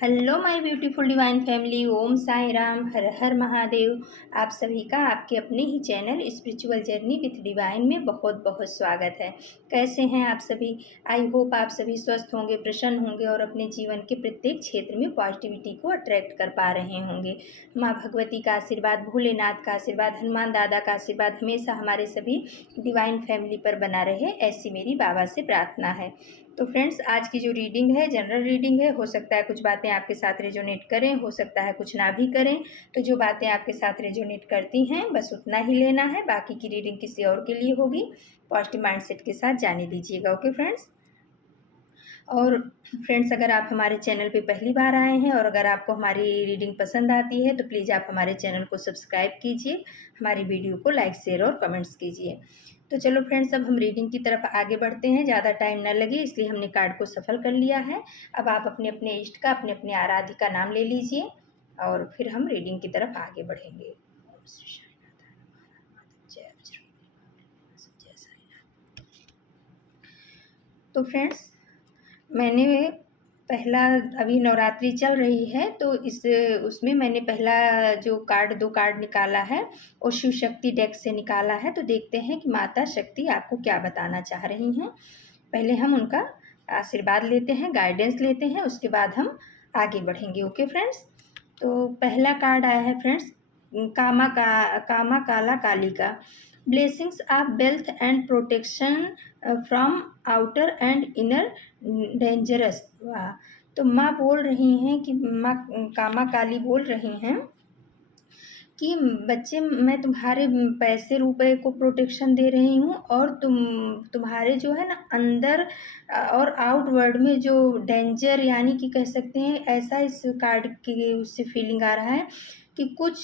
Hello my beautiful divine family. Om Sai Ram, Har Har Mahadev. आप सभी का आपके अपने ही channel spiritual journey with divine में बहुत बहुत स्वागत है। कैसे हैं आप सभी? आई होप आप सभी स्वस्थ होंगे, प्रसन्न होंगे और अपने जीवन के प्रत्येक क्षेत्र में पॉजिटिविटी को अट्रैक्ट कर पा रहे होंगे। माँ भगवती का आशीर्वाद, भोलेनाथ का आशीर्वाद, हनुमान दादा का आशीर्वाद हमेशा हमारे सभी डिवाइन फैमिली पर बना रहे, ऐसी मेरी बाबा से प्रार्थना है। तो फ्रेंड्स, आज की जो रीडिंग है जनरल रीडिंग है। हो सकता है कुछ बातें आपके साथ रेजोनेट करें, हो सकता है कुछ ना भी करें। तो जो बातें आपके साथ रेजोनेट करती हैं बस उतना ही लेना है, बाकी की रीडिंग किसी और के लिए होगी। पॉजिटिव माइंडसेट के साथ जाने दीजिएगा। Okay friends. और फ्रेंड्स, अगर आप हमारे चैनल पे पहली बार आए हैं और अगर आपको हमारी रीडिंग पसंद आती है तो प्लीज़ आप हमारे चैनल को सब्सक्राइब कीजिए, हमारी वीडियो को लाइक शेयर और कमेंट्स कीजिए। तो चलो फ्रेंड्स, अब हम रीडिंग की तरफ आगे बढ़ते हैं। ज़्यादा टाइम ना लगे इसलिए हमने कार्ड को सफल कर लिया है। अब आप अपने अपने इष्ट का, अपने अपने आराध्य का नाम ले लीजिए और फिर हम रीडिंग की तरफ आगे बढ़ेंगे। तो फ्रेंड्स, मैंने पहला, अभी नवरात्रि चल रही है तो इस उसमें मैंने पहला जो कार्ड, दो कार्ड निकाला है वो शिव शक्ति डेक से निकाला है। तो देखते हैं कि माता शक्ति आपको क्या बताना चाह रही हैं। पहले हम उनका आशीर्वाद लेते हैं, गाइडेंस लेते हैं, उसके बाद हम आगे बढ़ेंगे। Okay friends. तो पहला कार्ड आया है फ्रेंड्स, कामा काला काली का। Blessings of wealth and protection from outer and inner dangerous. वाह। तो माँ बोल रही हैं कि माँ कामा काली बोल रही हैं कि बच्चे, मैं तुम्हारे पैसे रुपए को प्रोटेक्शन दे रही हूँ और तुम्हारे जो है ना अंदर और आउटवर्ड में जो डेंजर, यानी कि कह सकते हैं ऐसा इस कार्ड की उससे फीलिंग आ रहा है कि कुछ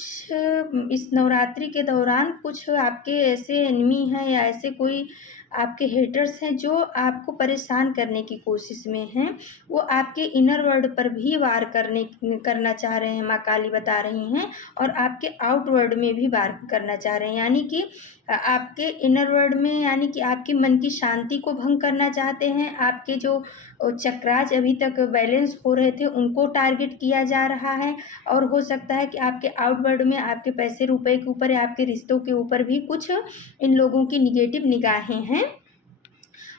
इस नवरात्रि के दौरान कुछ आपके ऐसे एनिमी हैं या ऐसे कोई आपके हेटर्स हैं जो आपको परेशान करने की कोशिश में हैं। वो आपके इनर वर्ल्ड पर भी वार करना चाह रहे हैं, माँ काली बता रही हैं। और आपके आउटवर्ड में भी वार करना चाह रहे हैं, यानी कि आपके इनर वर्ल्ड में, यानी कि आपके मन की शांति को भंग करना चाहते हैं। आपके जो चक्रास अभी तक बैलेंस हो रहे थे उनको टारगेट किया जा रहा है। और हो सकता है कि आपके आउटवर्ड में आपके पैसे रुपए के ऊपर या आपके रिश्तों के ऊपर भी कुछ इन लोगों की निगेटिव निगाहें हैं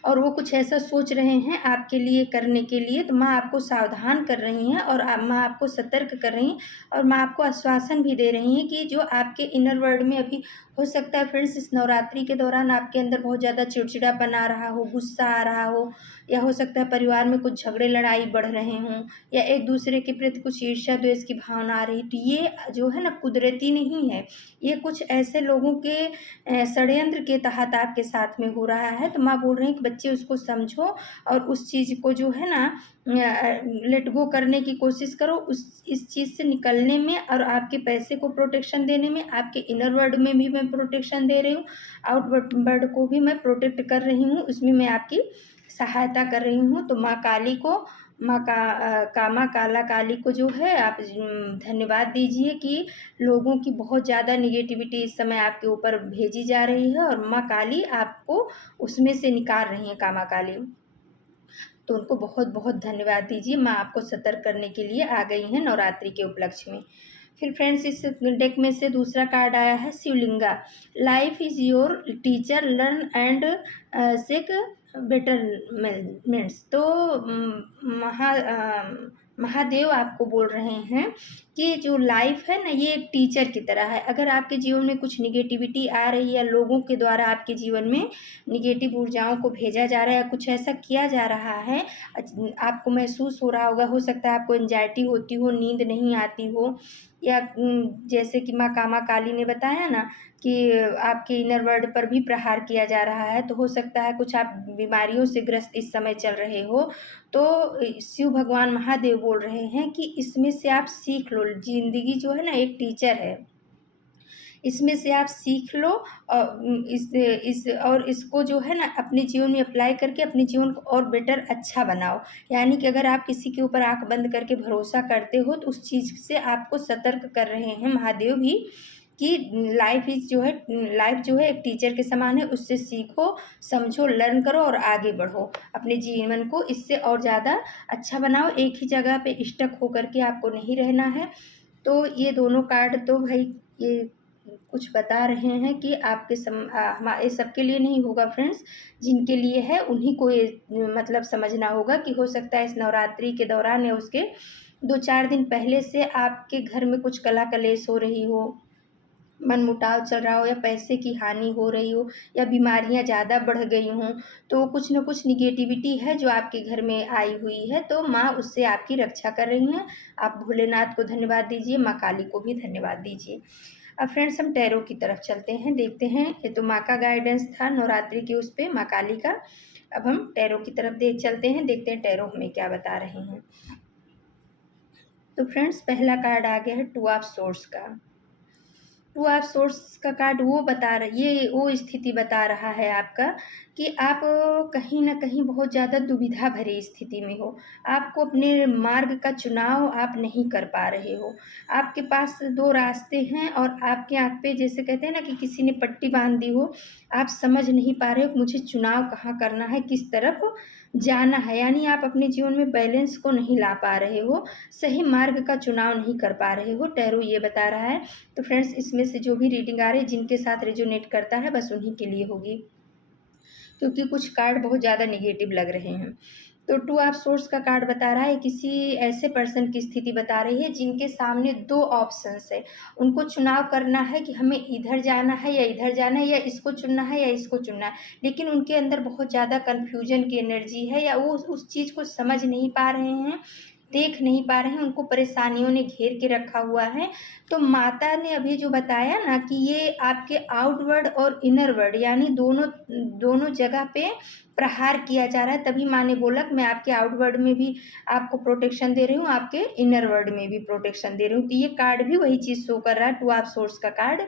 और वो कुछ ऐसा सोच रहे हैं आपके लिए करने के लिए। तो माँ आपको सावधान कर रही हैं और माँ आपको सतर्क कर रही हैं और माँ आपको आश्वासन भी दे रही हैं कि जो आपके इनर वर्ल्ड में अभी हो सकता है फ्रेंड्स इस नवरात्रि के दौरान आपके अंदर बहुत ज़्यादा चिड़चिड़ापन आ रहा हो, गुस्सा आ रहा हो, या हो सकता है परिवार में कुछ झगड़े लड़ाई बढ़ रहे हों, या एक दूसरे के प्रति कुछ ईर्ष्या द्वेष की भावना आ रही। तो ये जो है ना कुदरती नहीं है, ये कुछ ऐसे लोगों के षड्यंत्र के तहत आपके साथ में हो रहा है। तो माँ बोल रही हैं कि बच्चे उसको समझो और उस चीज़ को जो है ना लेट गो करने की कोशिश करो। इस चीज़ से निकलने में और आपके पैसे को प्रोटेक्शन देने में, आपके इनर वर्ल्ड में भी मैं प्रोटेक्शन दे रही हूँ, आउटवर्ड को भी मैं प्रोटेक्ट कर रही हूँ, उसमें मैं आपकी सहायता कर रही हूँ। तो माँ काली को, कामा काला काली को जो है आप धन्यवाद दीजिए कि लोगों की बहुत ज़्यादा निगेटिविटी इस समय आपके ऊपर भेजी जा रही है और माँ काली आपको उसमें से निकाल रही हैं, कामा काली। तो उनको बहुत बहुत धन्यवाद दीजिए, माँ आपको सतर्क करने के लिए आ गई हैं नवरात्रि के उपलक्ष्य में। फिर फ्रेंड्स, इस डेक में से दूसरा कार्ड आया है Shivlinga. Life is your teacher, learn and seek betterments. तो महादेव आपको बोल रहे हैं कि जो लाइफ है ना ये एक टीचर की तरह है। अगर आपके जीवन में कुछ निगेटिविटी आ रही है, लोगों के द्वारा आपके जीवन में निगेटिव ऊर्जाओं को भेजा जा रहा है, कुछ ऐसा किया जा रहा है, आपको महसूस हो रहा होगा, हो सकता है आपको एंजाइटी होती हो, नींद नहीं आती हो, या जैसे कि माँ कामा काली ने बताया ना कि आपके इनर वर्ल्ड पर भी प्रहार किया जा रहा है। तो हो सकता है कुछ आप बीमारियों से ग्रस्त इस समय चल रहे हो। तो शिव भगवान महादेव बोल रहे हैं कि इसमें से आप सीख लो। जिंदगी जो है ना एक टीचर है, इसमें से आप सीख लो और इसको जो है ना अपने जीवन में अप्लाई करके अपने जीवन को और बेटर अच्छा बनाओ। यानी कि अगर आप किसी के ऊपर आंख बंद करके भरोसा करते हो तो उस चीज़ से आपको सतर्क कर रहे हैं महादेव भी कि लाइफ जो है एक टीचर के समान है, उससे सीखो, समझो, लर्न करो और आगे बढ़ो। अपने जीवन को इससे और ज़्यादा अच्छा बनाओ। एक ही जगह पे स्टक होकर के आपको नहीं रहना है। तो ये दोनों कार्ड तो भाई ये कुछ बता रहे हैं कि हमारे सबके लिए नहीं होगा फ्रेंड्स, जिनके लिए है उन्हीं को ये मतलब समझना होगा कि हो सकता है इस नवरात्रि के दौरान या उसके 2-4 दिन पहले से आपके घर में कुछ कला कलेश हो रही हो, मनमुटाव चल रहा हो, या पैसे की हानि हो रही हो, या बीमारियां ज़्यादा बढ़ गई हों। तो कुछ न कुछ निगेटिविटी है जो आपके घर में आई हुई है, तो माँ उससे आपकी रक्षा कर रही हैं। आप भोलेनाथ को धन्यवाद दीजिए, माँ काली को भी धन्यवाद दीजिए। अब फ्रेंड्स हम टैरो की तरफ चलते हैं, देखते हैं। ये तो माँ का गाइडेंस था नवरात्रि के उस पे, माँ काली का। अब हम टैरो की तरफ चलते हैं, देखते हैं टैरो हमें क्या बता रहे हैं। तो फ्रेंड्स पहला कार्ड आ गया है टू ऑफ सोर्स का। टू ऑफ सोर्स का कार्ड वो स्थिति बता रहा है आपका कि आप कहीं न कहीं बहुत ज़्यादा दुविधा भरी स्थिति में हो। आपको अपने मार्ग का चुनाव आप नहीं कर पा रहे हो। आपके पास 2 रास्ते हैं और आपकी आँख पे जैसे कहते हैं ना कि किसी ने पट्टी बाँध दी हो, आप समझ नहीं पा रहे हो कि मुझे चुनाव कहाँ करना है, किस तरफ जाना है। यानी आप अपने जीवन में बैलेंस को नहीं ला पा रहे हो, सही मार्ग का चुनाव नहीं कर पा रहे हो, टैरो ये बता रहा है। तो फ्रेंड्स इसमें से जो भी रीडिंग आ रही है, जिनके साथ रेजोनेट करता है बस उन्हीं के लिए होगी, क्योंकि कुछ कार्ड बहुत ज़्यादा नेगेटिव लग रहे हैं। तो टू ऑफ सोर्स का कार्ड बता रहा है किसी ऐसे पर्सन की स्थिति बता रही है जिनके सामने 2 ऑप्शंस है। उनको चुनाव करना है कि हमें इधर जाना है या इधर जाना है, या इसको चुनना है या इसको चुनना है। लेकिन उनके अंदर बहुत ज़्यादा कन्फ्यूजन की एनर्जी है, या वो उस चीज़ को समझ नहीं पा रहे हैं, देख नहीं पा रहे हैं, उनको परेशानियों ने घेर के रखा हुआ है। तो माता ने अभी जो बताया ना कि ये आपके आउटवर्ड और इनर वर्ड यानी दोनों जगह पे प्रहार किया जा रहा है। तभी माँ ने बोला कि मैं आपके आउटवर्ड में भी आपको प्रोटेक्शन दे रही हूँ, आपके इनर वर्ड में भी प्रोटेक्शन दे रही हूँ। तो ये कार्ड भी वही चीज़ शो कर रहा है, टू ऑफ सोर्स का कार्ड,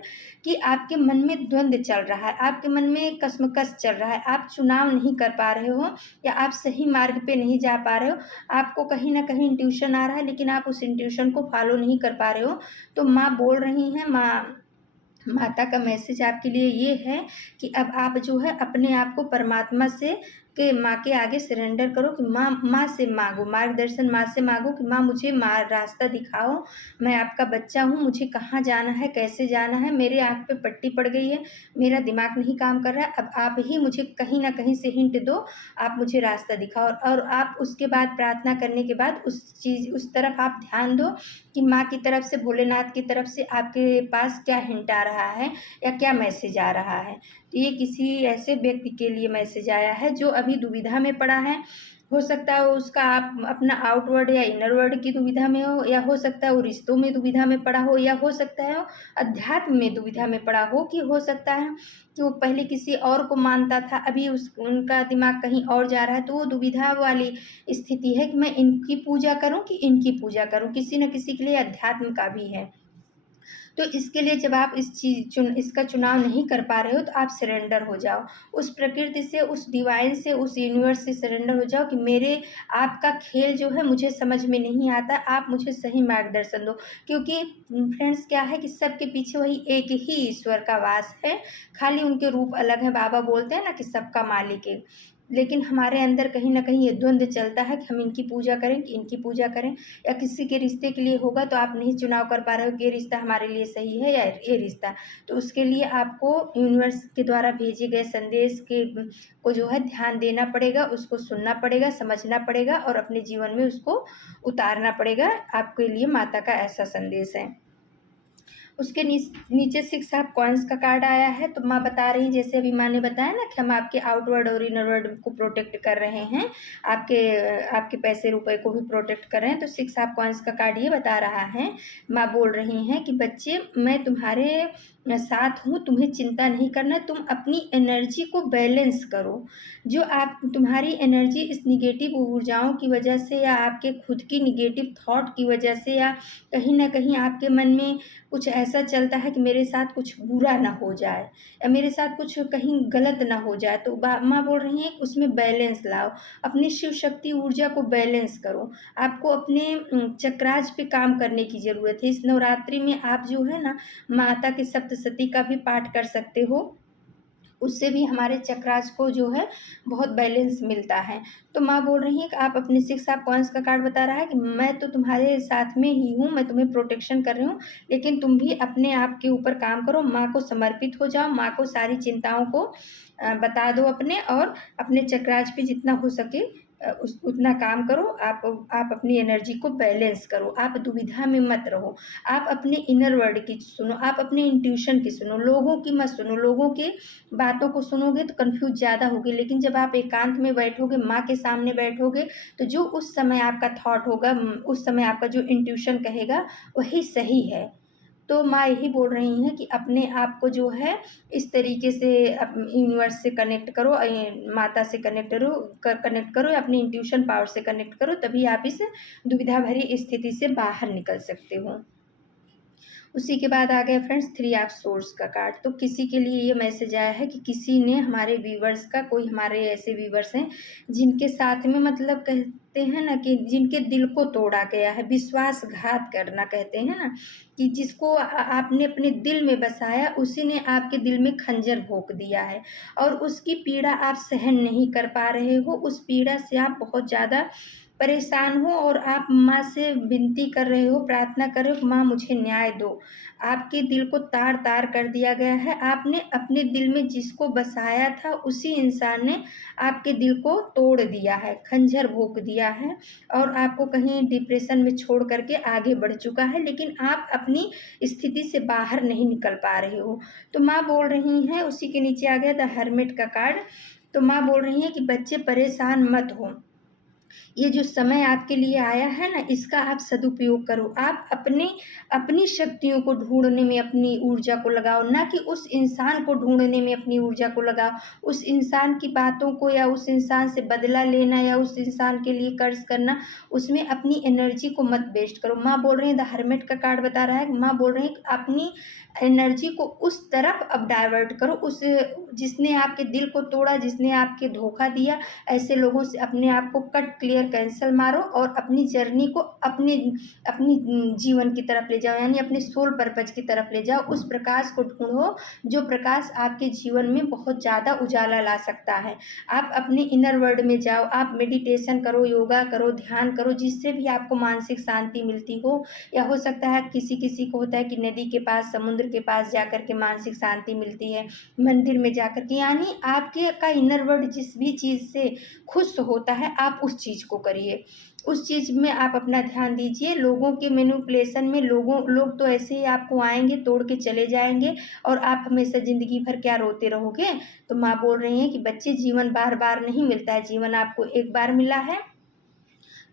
कि आपके मन में द्वंद्व चल रहा है, आपके मन में कश्मकश चल रहा है, आप चुनाव नहीं कर पा रहे हो, या आप सही मार्ग पे नहीं जा पा रहे हो। आपको कहीं ना कहीं इंट्यूशन आ रहा है, लेकिन आप उस इंट्यूशन को फॉलो नहीं कर पा रहे हो। तो माँ बोल रही हैं, माता का मैसेज आपके लिए ये है कि अब आप जो है अपने आप को परमात्मा से के माँ के आगे सरेंडर करो, कि माँ से मांगो मार्गदर्शन, माँ से मांगो कि माँ मुझे रास्ता दिखाओ, मैं आपका बच्चा हूँ, मुझे कहाँ जाना है, कैसे जाना है, मेरे आँख पे पट्टी पड़ गई है, मेरा दिमाग नहीं काम कर रहा है, अब आप ही मुझे कहीं ना कहीं से हिंट दो, आप मुझे रास्ता दिखाओ। और आप उसके बाद प्रार्थना करने के बाद उस तरफ आप ध्यान दो कि माँ की तरफ से, भोलेनाथ की तरफ से आपके पास क्या हिंट आ रहा है या क्या मैसेज आ रहा है। तो ये किसी ऐसे व्यक्ति के लिए मैसेज आया है जो अभी दुविधा में पड़ा है। हो सकता है उसका आप अपना आउटवर्ड या इनर वर्ड की दुविधा में हो, या हो सकता है वो रिश्तों में दुविधा में पड़ा हो, या हो सकता है वो अध्यात्म में दुविधा में पड़ा हो, कि हो सकता है कि वो पहले किसी और को मानता था, अभी उनका दिमाग कहीं और जा रहा है। तो वो दुविधा वाली स्थिति है कि मैं इनकी पूजा करूं कि इनकी पूजा करूं, किसी न किसी के लिए अध्यात्म का भी है। तो इसके लिए जब आप इसका चुनाव नहीं कर पा रहे हो, तो आप सरेंडर हो जाओ उस प्रकृति से, उस डिवाइन से, उस यूनिवर्स से सरेंडर हो जाओ कि मेरे आपका खेल जो है मुझे समझ में नहीं आता, आप मुझे सही मार्गदर्शन दो। क्योंकि फ्रेंड्स क्या है कि सबके पीछे वही एक ही ईश्वर का वास है, खाली उनके रूप अलग है। बाबा बोलते हैं ना कि सबका मालिक है, लेकिन हमारे अंदर कहीं ना कहीं ये द्वंद्व चलता है कि हम इनकी पूजा करें कि इनकी पूजा करें। या किसी के रिश्ते के लिए होगा तो आप नहीं चुनाव कर पा रहे हो कि ये रिश्ता हमारे लिए सही है या ये रिश्ता। तो उसके लिए आपको यूनिवर्स के द्वारा भेजे गए संदेश के को जो है ध्यान देना पड़ेगा, उसको सुनना पड़ेगा, समझना पड़ेगा और अपने जीवन में उसको उतारना पड़ेगा। आपके लिए माता का ऐसा संदेश है। उसके नीचे 6 ऑफ कॉइन्स का कार्ड आया है। तो माँ बता रही, जैसे अभी माँ ने बताया ना कि हम आपके आउटवर्ड और इनर वर्ड को प्रोटेक्ट कर रहे हैं, आपके पैसे रुपए को भी प्रोटेक्ट कर रहे हैं। तो 6 ऑफ कॉइन्स का कार्ड ये बता रहा है, माँ बोल रही हैं कि बच्चे मैं तुम्हारे साथ हूँ, तुम्हें चिंता नहीं करना, तुम अपनी एनर्जी को बैलेंस करो। जो आप तुम्हारी एनर्जी इस निगेटिव ऊर्जाओं की वजह से, या आपके खुद की निगेटिव थॉट की वजह से, या कहीं ना कहीं आपके मन में कुछ ऐसा चलता है कि मेरे साथ कुछ बुरा ना हो जाए या मेरे साथ कुछ कहीं गलत ना हो जाए, तो माँ बोल रही हैं उसमें बैलेंस लाओ, अपनी शिव शक्ति ऊर्जा को बैलेंस करो। आपको अपने चक्रास पे काम करने की ज़रूरत है। इस नवरात्रि में आप जो है ना माता के सप्तशती का भी पाठ कर सकते हो, उससे भी हमारे चक्रास को जो है बहुत बैलेंस मिलता है। तो माँ बोल रही हैं कि आप अपने 6 ऑफ कॉइन्स का कार्ड बता रहा है कि मैं तो तुम्हारे साथ में ही हूँ, मैं तुम्हें प्रोटेक्शन कर रही हूँ, लेकिन तुम भी अपने आप के ऊपर काम करो, माँ को समर्पित हो जाओ, माँ को सारी चिंताओं को बता दो अपने, और अपने चक्रास पे जितना हो सके उस उतना काम करो। आप अपनी एनर्जी को बैलेंस करो, आप दुविधा में मत रहो, आप अपने इनर वर्ल्ड की सुनो, आप अपने इंट्यूशन की सुनो, लोगों की मत सुनो। लोगों के बातों को सुनोगे तो कंफ्यूज ज़्यादा होगे, लेकिन जब आप एकांत में बैठोगे, माँ के सामने बैठोगे, तो जो उस समय आपका थॉट होगा, उस समय आपका जो इंट्यूशन कहेगा वही सही है। तो माँ यही बोल रही हैं कि अपने आप को जो है इस तरीके से यूनिवर्स से कनेक्ट करो, माता से कनेक्ट करो या अपने इंट्यूशन पावर से कनेक्ट करो, तभी आप इस दुविधा भरी स्थिति से बाहर निकल सकते हो। उसी के बाद आ गया फ्रेंड्स 3 ऑफ सोर्स का कार्ड। तो किसी के लिए ये मैसेज आया है कि किसी ने हमारे व्यूवर्स का, कोई हमारे ऐसे व्यूवर्स हैं जिनके साथ में मतलब कहते हैं ना कि जिनके दिल को तोड़ा गया है, विश्वासघात करना कहते हैं ना, कि जिसको आपने अपने दिल में बसाया उसी ने आपके दिल में खंजर भोंक दिया है, और उसकी पीड़ा आप सहन नहीं कर पा रहे हो। उस पीड़ा से आप बहुत ज़्यादा परेशान हो और आप माँ से विनती कर रहे हो, प्रार्थना कर रहे हो, माँ मुझे न्याय दो। आपके दिल को तार-तार कर दिया गया है। आपने अपने दिल में जिसको बसाया था उसी इंसान ने आपके दिल को तोड़ दिया है, खंजर भोंक दिया है, और आपको कहीं डिप्रेशन में छोड़ कर के आगे बढ़ चुका है, लेकिन आप अपनी स्थिति से बाहर नहीं निकल पा रहे हो। तो माँ बोल रही हैं, उसी के नीचे आ गया द हर्मिट का कार्ड। तो माँ बोल रही हैं कि बच्चे परेशान मत हो। ये जो समय आपके लिए आया है ना, इसका आप सदुपयोग करो। आप अपनी शक्तियों को ढूँढने में अपनी ऊर्जा को लगाओ, ना कि उस इंसान को ढूँढने में अपनी ऊर्जा को लगाओ। उस इंसान की बातों को या उस इंसान से बदला लेना या उस इंसान के लिए कर्ज़ करना, उसमें अपनी एनर्जी को मत वेस्ट करो। माँ बोल रही हैं, द हर्मिट का कार्ड बता रहा है, माँ बोल रही हैं कि अपनी एनर्जी को उस तरफ अब डाइवर्ट करो, उस जिसने आपके दिल को तोड़ा, जिसने आपके धोखा दिया, ऐसे लोगों से अपने आप को कट क्लियर कैंसल मारो और अपनी जर्नी को अपने अपनी जीवन की तरफ ले जाओ, यानी अपने सोल पर्पज की तरफ ले जाओ। उस प्रकाश को ढूंढो जो प्रकाश आपके जीवन में बहुत ज़्यादा उजाला ला सकता है। आप अपने इनर वर्ल्ड में जाओ, आप मेडिटेशन करो, योगा करो, ध्यान करो, जिससे भी आपको मानसिक शांति मिलती हो। या हो सकता है किसी किसी को होता है कि नदी के पास, समुद्र के पास जाकर के मानसिक शांति मिलती है, मंदिर में जाकर के, यानी आपके का इनर वर्ल्ड जिस भी चीज़ से खुश होता है आप उस चीज़ को करिए, उस चीज़ में आप अपना ध्यान दीजिए। लोगों के मैनिपुलेशन में लोग तो ऐसे ही आपको आएंगे, तोड़ के चले जाएंगे, और आप हमेशा ज़िंदगी भर क्या रोते रहोगे। तो माँ बोल रही हैं कि बच्चे, जीवन बार बार नहीं मिलता है, जीवन आपको एक बार मिला है,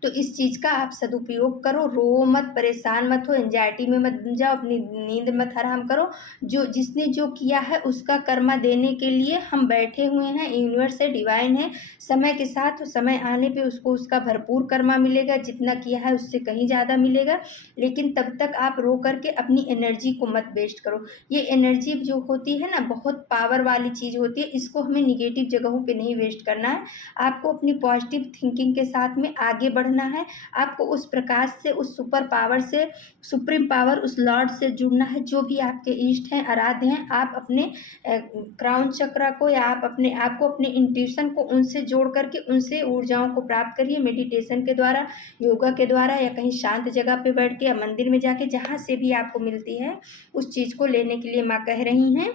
तो इस चीज़ का आप सदुपयोग करो। रो मत, परेशान मत हो, एंजाइटी में मत जाओ, अपनी नींद मत हराम करो। जो जिसने जो किया है उसका कर्मा देने के लिए हम बैठे हुए हैं, यूनिवर्स है, डिवाइन है। समय के साथ, समय आने पे उसको उसका भरपूर कर्मा मिलेगा, जितना किया है उससे कहीं ज़्यादा मिलेगा। लेकिन तब तक आप रो करके अपनी एनर्जी को मत वेस्ट करो। ये एनर्जी जो होती है ना, बहुत पावर वाली चीज़ होती है, इसको हमें निगेटिव जगहों पे नहीं वेस्ट करना है। आपको अपनी पॉजिटिव थिंकिंग के साथ में आगे बढ़ना है। आपको उस प्रकाश से, उस सुपर पावर से, सुप्रीम पावर, उस लॉर्ड से जुड़ना है, जो भी आपके इष्ट हैं, आराध्य हैं। आप अपने क्राउन चक्रा को या आप अपने आप को, अपने इंट्यूशन को उनसे जोड़ करके उनसे ऊर्जाओं को प्राप्त करिए, मेडिटेशन के द्वारा, योगा के द्वारा, या कहीं शांत जगह पे बैठ के, या मंदिर में जाके, जहाँ से भी आपको मिलती है उस चीज़ को लेने के लिए माँ कह रही हैं।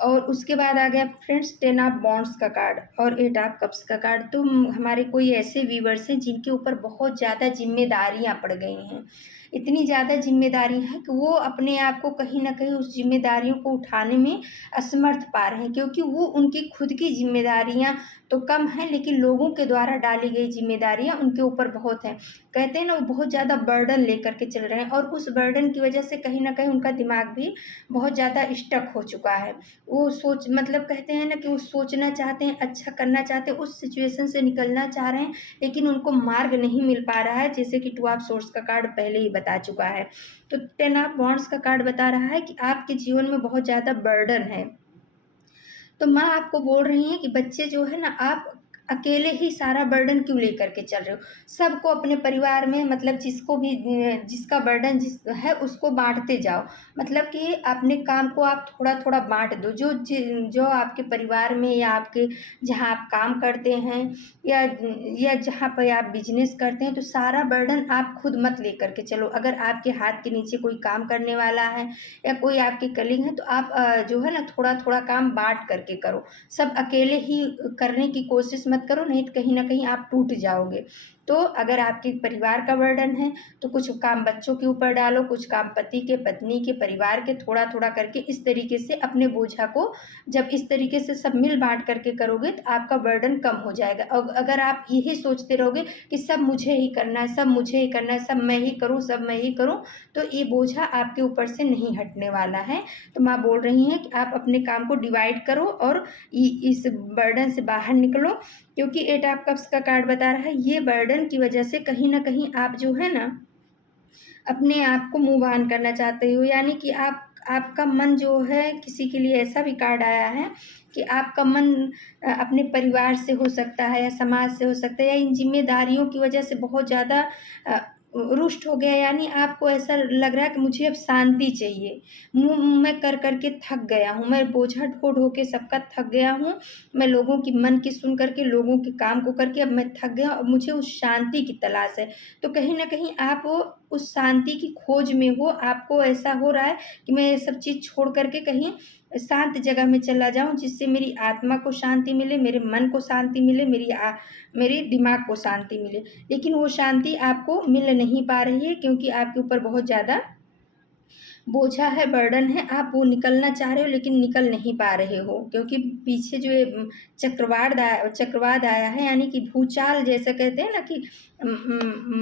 और उसके बाद आ गया फ्रेंड्स 10 ऑफ वॉन्ड्स का कार्ड और 8 ऑफ कप्स का कार्ड। तो हमारे कोई ऐसे व्यूवर्स हैं जिनके ऊपर बहुत ज़्यादा जिम्मेदारियां पड़ गई हैं, इतनी ज़्यादा जिम्मेदारी हैं कि वो अपने आप को कहीं ना कहीं उस जिम्मेदारियों को उठाने में असमर्थ पा रहे हैं, क्योंकि वो उनकी खुद की जिम्मेदारियां तो कम हैं, लेकिन लोगों के द्वारा डाली गई जिम्मेदारियां उनके ऊपर बहुत हैं। कहते हैं ना, वो बहुत ज़्यादा बर्डन लेकर के चल रहे हैं, और उस बर्डन की वजह से कहीं ना कहीं उनका दिमाग भी बहुत ज़्यादा स्टक हो चुका है। वो सोच मतलब कहते हैं ना कि वो सोचना चाहते हैं, अच्छा करना चाहते हैं, उस सिचुएशन से निकलना चाह रहे हैं, लेकिन उनको मार्ग नहीं मिल पा रहा है, जैसे कि 2 ऑफ सोर्स का कार्ड पहले ही बता चुका है। तो 10 ऑफ वॉन्ड्स का कार्ड बता रहा है कि आपके जीवन में बहुत ज़्यादा बर्डन है। तो माँ आपको बोल रही हैं कि बच्चे जो है ना, आप अकेले ही सारा बर्डन क्यों लेकर के चल रहे हो? सबको अपने परिवार में, मतलब जिसको भी जिसका बर्डन जिस है उसको बाँटते जाओ। मतलब कि अपने काम को आप थोड़ा-थोड़ा बाँट दो। जो आपके परिवार में या आपके जहाँ आप काम करते हैं या जहाँ पे आप बिज़नेस करते हैं, तो सारा बर्डन आप खुद मत लेकर के चलो। अगर आपके हाथ के नीचे कोई काम करने वाला है या कोई आपके कलीग हैं, तो आप जो है ना, थोड़ा-थोड़ा काम बाँट करके करो। सब अकेले ही करने की कोशिश मत करो, नहीं तो कहीं न कहीं आप टूट जाओगे। तो अगर आपके परिवार का बर्डन है, तो कुछ काम बच्चों के ऊपर डालो, कुछ काम पति के, पत्नी के, परिवार के, थोड़ा-थोड़ा करके इस तरीके से अपने बोझा को जब इस तरीके से सब मिल-बाँट करके करोगे, तो आपका बर्डन कम हो जाएगा। अगर आप यही सोचते रहोगे कि सब मुझे ही करना है, सब मुझे ही करना है, सब मैं ही करूँ, सब मैं ही करूँ, तो ये बोझा आपके ऊपर से नहीं हटने वाला है। तो माँ बोल रही हैं कि आप अपने काम को डिवाइड करो और इस बर्डन से बाहर निकलो, क्योंकि 8 ऑफ कप्स का कार्ड बता रहा है ये बर्डन की वजह से कहीं न कहीं आप जो है ना, अपने आप को मूव ऑन करना चाहते हो। यानी कि आपका मन जो है, किसी के लिए ऐसा भी कार्ड आया है कि आपका मन अपने परिवार से हो सकता है या समाज से हो सकता है या इन ज़िम्मेदारियों की वजह से बहुत ज़्यादा अ, रुष्ट हो गया। यानी आपको ऐसा लग रहा है कि मुझे अब शांति चाहिए। मैं कर के थक गया हूँ, मैं बोझा ढो-ढो के सबका थक गया हूँ। मैं लोगों की मन की सुन कर के, लोगों के काम को करके अब मैं थक गया हूँ, अब मुझे उस शांति की तलाश है। तो कहीं न कहीं आप उस शांति की खोज में हो, आपको ऐसा हो रहा है कि मैं ये सब चीज़ छोड़ कर के कहीं शांत जगह में चला जाऊँ, जिससे मेरी आत्मा को शांति मिले, मेरे मन को शांति मिले, मेरे दिमाग को शांति मिले। लेकिन वो शांति आपको मिल नहीं पा रही है, क्योंकि आपके ऊपर बहुत ज़्यादा बोझा है, बर्डन है, आप वो निकलना चाह रहे हो लेकिन निकल नहीं पा रहे हो, क्योंकि पीछे जो ये चक्रवात आया है, यानी कि भूचाल जैसे कहते हैं ना कि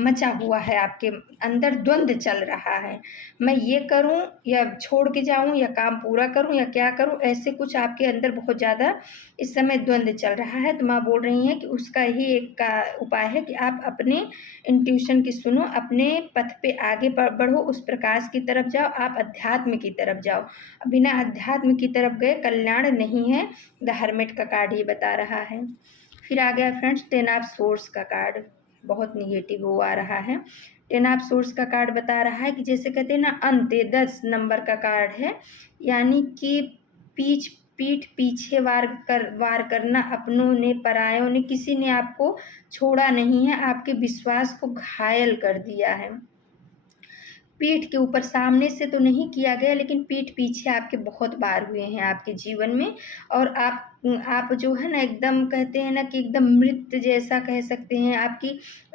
मचा हुआ है, आपके अंदर द्वंद्व चल रहा है। मैं ये करूँ या छोड़ के जाऊँ या काम पूरा करूँ या क्या करूँ, ऐसे कुछ आपके अंदर बहुत ज़्यादा इस समय द्वंद्व चल रहा है। तो माँ बोल रही हैं कि उसका ही एक का उपाय है कि आप अपने इंट्यूशन की सुनो, अपने पथ पे आगे बढ़ो, उस प्रकाश की तरफ जाओ, आप अध्यात्म की तरफ जाओ। बिना अध्यात्म की तरफ गए कल्याण नहीं है, द हर्मिट का कार्ड ये बता रहा है। फिर आ गया फ्रेंड्स 10 ऑफ सोर्स का कार्ड, बहुत निगेटिव वो आ रहा है। 10 ऑफ सोर्स का कार्ड बता रहा है कि जैसे कहते हैं ना, अंत 10 नंबर का कार्ड है, यानी कि पीठ पीछे वार करना, अपनों ने परायों ने, किसी ने आपको छोड़ा नहीं है, आपके विश्वास को घायल कर दिया है। पीठ के ऊपर, सामने से तो नहीं किया गया, लेकिन पीठ पीछे आपके बहुत बार हुए हैं आपके जीवन में। और आप जो है ना, एकदम कहते हैं ना कि एकदम मृत जैसा कह सकते हैं। आपकी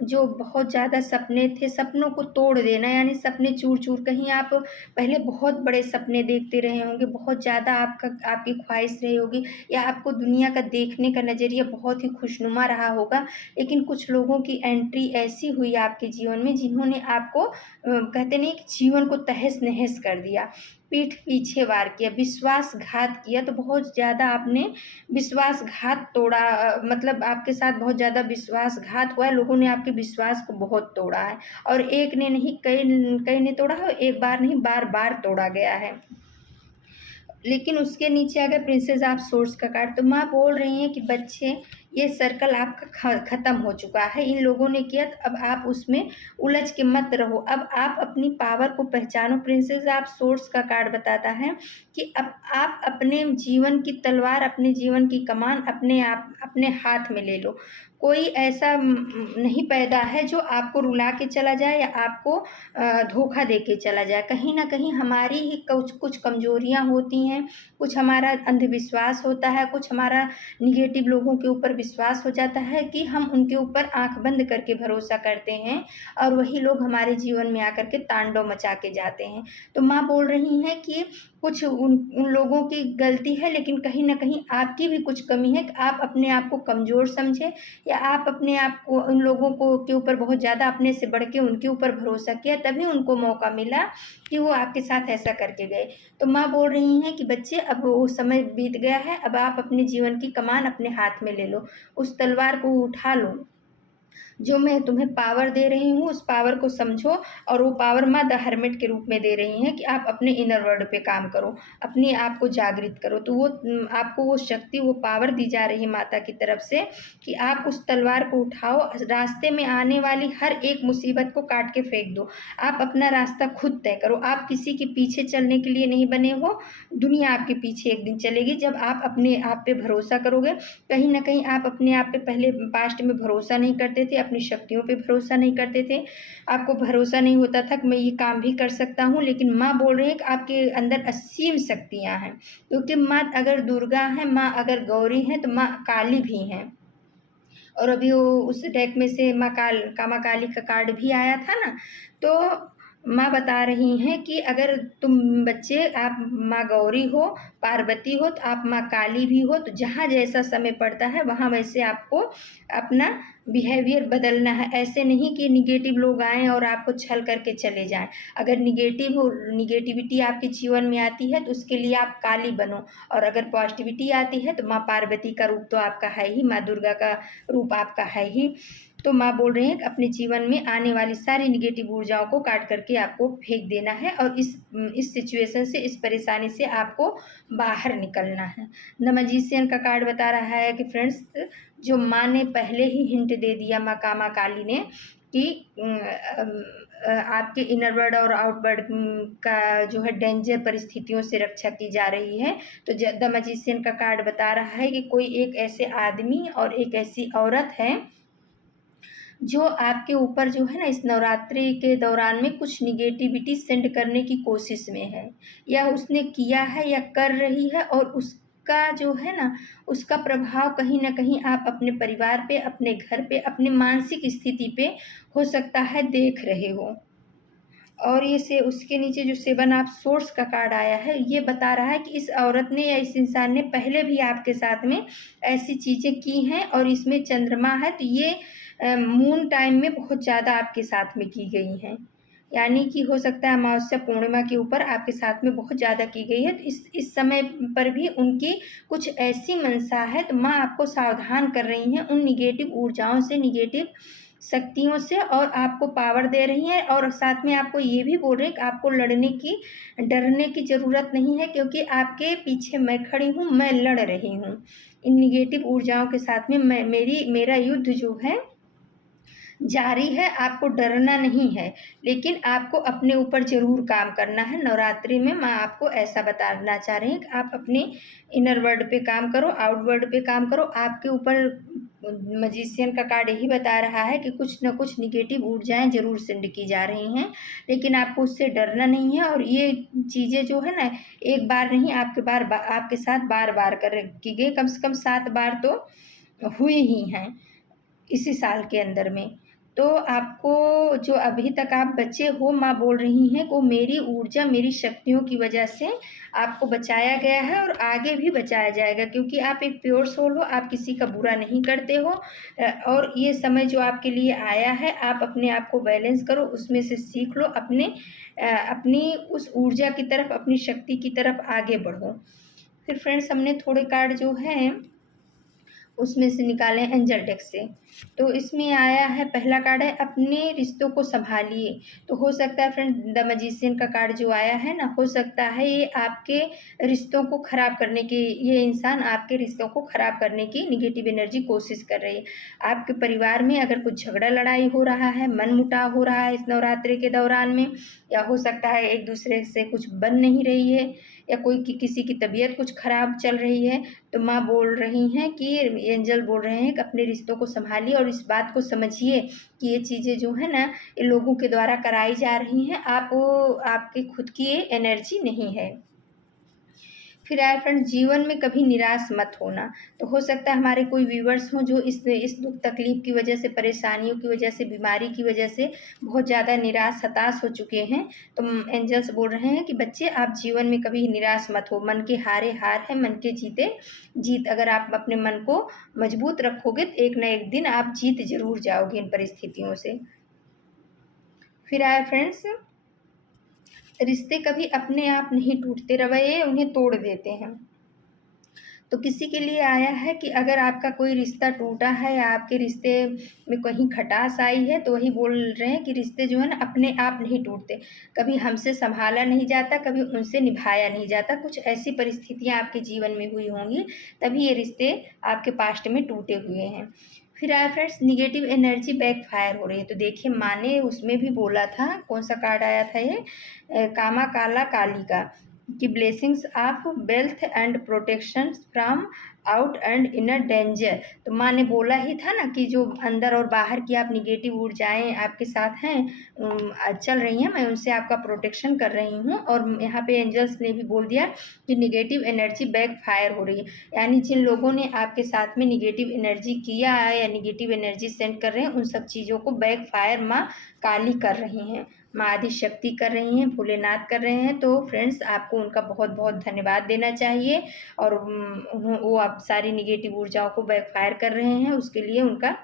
जो बहुत ज़्यादा सपने थे, सपनों को तोड़ देना, यानी सपने चूर-चूर, कहीं आप पहले बहुत बड़े सपने देखते रहे होंगे, बहुत ज़्यादा आपकी ख्वाहिश रही होगी, या आपको दुनिया का देखने का नज़रिया बहुत ही खुशनुमा रहा होगा। लेकिन कुछ लोगों की एंट्री ऐसी हुई आपके जीवन में, जिन्होंने आपको कहते नहीं कि जीवन को तहस-नहस कर दिया, पीठ पीछे वार किया, विश्वासघात किया। तो बहुत ज़्यादा आपने विश्वासघात तोड़ा, मतलब आपके साथ बहुत ज़्यादा विश्वासघात हुआ है, लोगों ने आपके विश्वास को बहुत तोड़ा है। और एक ने नहीं, कई ने तोड़ा है, एक बार नहीं, बार-बार तोड़ा गया है। लेकिन उसके नीचे आ गया प्रिंसेस ऑफ सोर्स का कार्ड। तो माँ बोल रही हैं कि बच्चे, ये सर्कल आपका ख़त्म हो चुका है, इन लोगों ने किया, तो अब आप उसमें उलझ के मत रहो, अब आप अपनी पावर को पहचानो। प्रिंसेस ऑफ सोर्स का कार्ड बताता है कि अब आप अपने जीवन की तलवार, अपने जीवन की कमान अपने हाथ में ले लो। कोई ऐसा नहीं पैदा है जो आपको रुला के चला जाए या आपको धोखा दे के चला जाए। कहीं न कहीं हमारी ही कुछ कमज़ोरियाँ होती हैं, कुछ हमारा अंधविश्वास होता है, कुछ हमारा नेगेटिव लोगों के ऊपर विश्वास हो जाता है कि हम उनके ऊपर आँख बंद करके भरोसा करते हैं, और वही लोग हमारे जीवन में आकर के तांडव मचा के जाते हैं। तो माँ बोल रही हैं कि कुछ उन लोगों की गलती है, लेकिन कहीं न कहीं आपकी भी कुछ कमी है कि आप अपने आप को कमज़ोर समझे, या आप अपने आप को उन लोगों को के ऊपर बहुत ज़्यादा अपने से बढ़ के उनके ऊपर भरोसा किया, तभी उनको मौका मिला कि वो आपके साथ ऐसा करके गए। तो माँ बोल रही हैं कि बच्चे, अब वो समय बीत गया है, अब आप अपने जीवन की कमान अपने हाथ में ले लो, उस तलवार को उठा लो। जो मैं तुम्हें पावर दे रही हूँ उस पावर को समझो, और वो पावर माँ द हर्मिट के रूप में दे रही हैं कि आप अपने इनर वर्ल्ड पे काम करो, अपने आप को जागृत करो। तो वो आपको वो शक्ति, वो पावर दी जा रही है माता की तरफ से कि आप उस तलवार को उठाओ, रास्ते में आने वाली हर एक मुसीबत को काट के फेंक दो। आप अपना रास्ता खुद तय करो, आप किसी के पीछे चलने के लिए नहीं बने हो। दुनिया आपके पीछे एक दिन चलेगी जब आप अपने आप पे भरोसा करोगे। कहीं ना कहीं आप अपने आप पे पहले पास्ट में भरोसा नहीं करते थे, अपनी शक्तियों पे भरोसा नहीं करते थे, आपको भरोसा नहीं होता था कि मैं ये काम भी कर सकता हूँ। लेकिन माँ बोल रही है कि आपके अंदर असीम शक्तियाँ हैं, क्योंकि माँ अगर दुर्गा है, माँ अगर गौरी है, तो माँ काली भी हैं। और अभी वो उस डेक में से माँ कामा काली का कार्ड भी आया था ना, तो माँ बता रही हैं कि अगर तुम बच्चे, आप माँ गौरी हो, पार्वती हो, तो आप माँ काली भी हो। तो जहाँ जैसा समय पड़ता है वहाँ वैसे आपको अपना बिहेवियर बदलना है। ऐसे नहीं कि निगेटिव लोग आएँ और आपको छल करके चले जाएं। अगर निगेटिविटी आपके जीवन में आती है तो उसके लिए आप काली बनो, और अगर पॉजिटिविटी आती है तो माँ पार्वती का रूप तो आपका है ही, माँ दुर्गा का रूप आपका है ही। तो माँ बोल रहे हैं कि अपने जीवन में आने वाली सारी निगेटिव ऊर्जाओं को काट करके आपको फेंक देना है, और इस सिचुएशन से, इस परेशानी से आपको बाहर निकलना है। द मैजिशियन का कार्ड बता रहा है कि फ्रेंड्स, जो माँ ने पहले ही हिंट दे दिया, माँ कामा काली ने, कि आपके इनर वर्ल्ड और आउटवर्ल्ड का जो है डेंजर परिस्थितियों से रक्षा की जा रही है। तो द मैजिशियन का कार्ड बता रहा है कि कोई एक ऐसे आदमी और एक ऐसी औरत है जो आपके ऊपर जो है ना इस नवरात्रि के दौरान में कुछ निगेटिविटी सेंड करने की कोशिश में है, या उसने किया है या कर रही है, और उसका जो है ना उसका प्रभाव कहीं ना कहीं आप अपने परिवार पे, अपने घर पे, अपने मानसिक स्थिति पे हो सकता है देख रहे हो। और ये से उसके नीचे जो 7 ऑफ सोर्स का कार्ड आया है, ये बता रहा है कि इस औरत ने या इस इंसान ने पहले भी आपके साथ में ऐसी चीज़ें की हैं, और इसमें चंद्रमा है तो ये मून टाइम में बहुत ज़्यादा आपके साथ में की गई हैं। यानी कि हो सकता है अमावस्या पूर्णिमा के ऊपर आपके साथ में बहुत ज़्यादा की गई है। तो इस समय पर भी उनकी कुछ ऐसी मंशा है, तो माँ आपको सावधान कर रही हैं उन निगेटिव ऊर्जाओं से, निगेटिव शक्तियों से, और आपको पावर दे रही हैं। और साथ में आपको ये भी बोल रहे हैं कि आपको डरने की ज़रूरत नहीं है, क्योंकि आपके पीछे मैं खड़ी हूँ, मैं लड़ रही हूँ इन निगेटिव ऊर्जाओं के साथ में। मेरा युद्ध जो है जारी है, आपको डरना नहीं है, लेकिन आपको अपने ऊपर ज़रूर काम करना है। नवरात्रि में माँ आपको ऐसा बताना चाह रही हैं कि आप अपने इनर वर्ल्ड पे काम करो, आउट वर्ल्ड पे काम करो। आपके ऊपर मैजिशियन का कार्ड यही बता रहा है कि कुछ न कुछ निगेटिव ऊर्जाएं ज़रूर सेंड की जा रही हैं, लेकिन आपको उससे डरना नहीं है। और ये चीज़ें जो है ना, एक बार नहीं, आपके साथ बार बार की गई, कम से कम 7 बार तो हुई ही हैं इसी साल के अंदर में। तो आपको, जो अभी तक आप बचे हो, माँ बोल रही हैं कि वो मेरी ऊर्जा, मेरी शक्तियों की वजह से आपको बचाया गया है, और आगे भी बचाया जाएगा, क्योंकि आप एक प्योर सोल हो, आप किसी का बुरा नहीं करते हो। और ये समय जो आपके लिए आया है, आप अपने आप को बैलेंस करो, उसमें से सीख लो, अपनी उस ऊर्जा की तरफ, अपनी शक्ति की तरफ आगे बढ़ो। फिर फ्रेंड्स, हमने थोड़े कार्ड जो हैं उसमें से निकाले एंजल डेक से। तो इसमें आया है, पहला कार्ड है अपने रिश्तों को संभालिए। तो हो सकता है फ्रेंड, द मैजिशियन का कार्ड जो आया है ना, हो सकता है ये आपके रिश्तों को खराब करने की, ये इंसान आपके रिश्तों को खराब करने की निगेटिव एनर्जी कोशिश कर रही है। आपके परिवार में अगर कुछ झगड़ा लड़ाई हो रहा है, मन मुटाव हो रहा है इस नवरात्रि के दौरान में, या हो सकता है एक दूसरे से कुछ बन नहीं रही है, या किसी की तबीयत कुछ खराब चल रही है, तो माँ बोल रही हैं कि एंजल बोल रहे हैं कि अपने रिश्तों को संभालिए, और इस बात को समझिए कि ये चीज़ें जो है ना, ये लोगों के द्वारा कराई जा रही हैं, आपकी खुद की ये एनर्जी नहीं है। फिर आए फ्रेंड, जीवन में कभी निराश मत होना। तो हो सकता है हमारे कोई व्यूवर्स हों जो इस दुख तकलीफ की वजह से, परेशानियों की वजह से, बीमारी की वजह से बहुत ज़्यादा निराश हताश हो चुके हैं। तो एंजल्स बोल रहे हैं कि बच्चे, आप जीवन में कभी निराश मत हो। मन के हारे हार है, मन के जीते जीत। अगर आप अपने मन को मजबूत रखोगे तो एक न एक दिन आप जीत जरूर जाओगे इन परिस्थितियों से। फिर आए फ्रेंड्स, रिश्ते कभी अपने आप नहीं टूटते, रवैये उन्हें तोड़ देते हैं। तो किसी के लिए आया है कि अगर आपका कोई रिश्ता टूटा है या आपके रिश्ते में कहीं खटास आई है, तो वही बोल रहे हैं कि रिश्ते जो है ना अपने आप नहीं टूटते, कभी हमसे संभाला नहीं जाता, कभी उनसे निभाया नहीं जाता, कुछ ऐसी परिस्थितियाँ आपके जीवन में हुई होंगी, तभी ये रिश्ते आपके पास्ट में टूटे हुए हैं। फिर आया फ्रेंड्स निगेटिव एनर्जी बैकफायर हो रही है। तो देखिए माँ ने उसमें भी बोला था, कौन सा कार्ड आया था ये, कामा काला काली का, कि blessings of wealth and protection from out and inner danger. तो माँ ने बोला ही था ना कि जो अंदर और बाहर की आप निगेटिव ऊर्जाएं आपके साथ हैं, चल रही हैं, मैं उनसे आपका प्रोटेक्शन कर रही हूँ। और यहाँ पे एंजल्स ने भी बोल दिया कि निगेटिव एनर्जी बैक फायर हो रही है, यानी जिन लोगों ने आपके साथ में निगेटिव एनर्जी किया है या निगेटिव एनर्जी सेंड कर रहे हैं, उन सब चीज़ों को बैक फायर माँ काली कर रही हैं, माँ आदि शक्ति कर रही हैं, भोलेनाथ कर रहे हैं। तो फ्रेंड्स आपको उनका बहुत बहुत धन्यवाद देना चाहिए, और वो आप सारी निगेटिव ऊर्जाओं को बैकफायर कर रहे हैं, उसके लिए उनका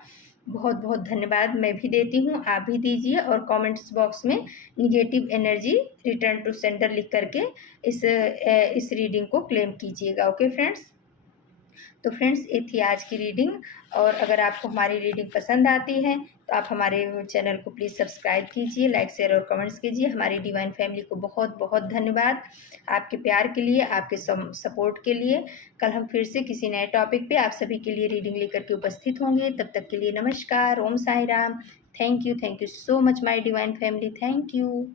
बहुत बहुत धन्यवाद मैं भी देती हूँ, आप भी दीजिए। और कमेंट्स बॉक्स में negative energy return to centre लिख करके इस रीडिंग को क्लेम कीजिएगा। ओके फ्रेंड्स, तो फ्रेंड्स ये थी आज की रीडिंग, और अगर आपको हमारी रीडिंग पसंद आती है तो आप हमारे चैनल को प्लीज़ सब्सक्राइब कीजिए, लाइक शेयर और कमेंट्स कीजिए। हमारी डिवाइन फैमिली को बहुत बहुत धन्यवाद आपके प्यार के लिए, आपके सपोर्ट के लिए। कल हम फिर से किसी नए टॉपिक पे आप सभी के लिए रीडिंग लेकर के उपस्थित होंगे। तब तक के लिए नमस्कार, Om Sai Ram. Thank you so much my divine family, thank you.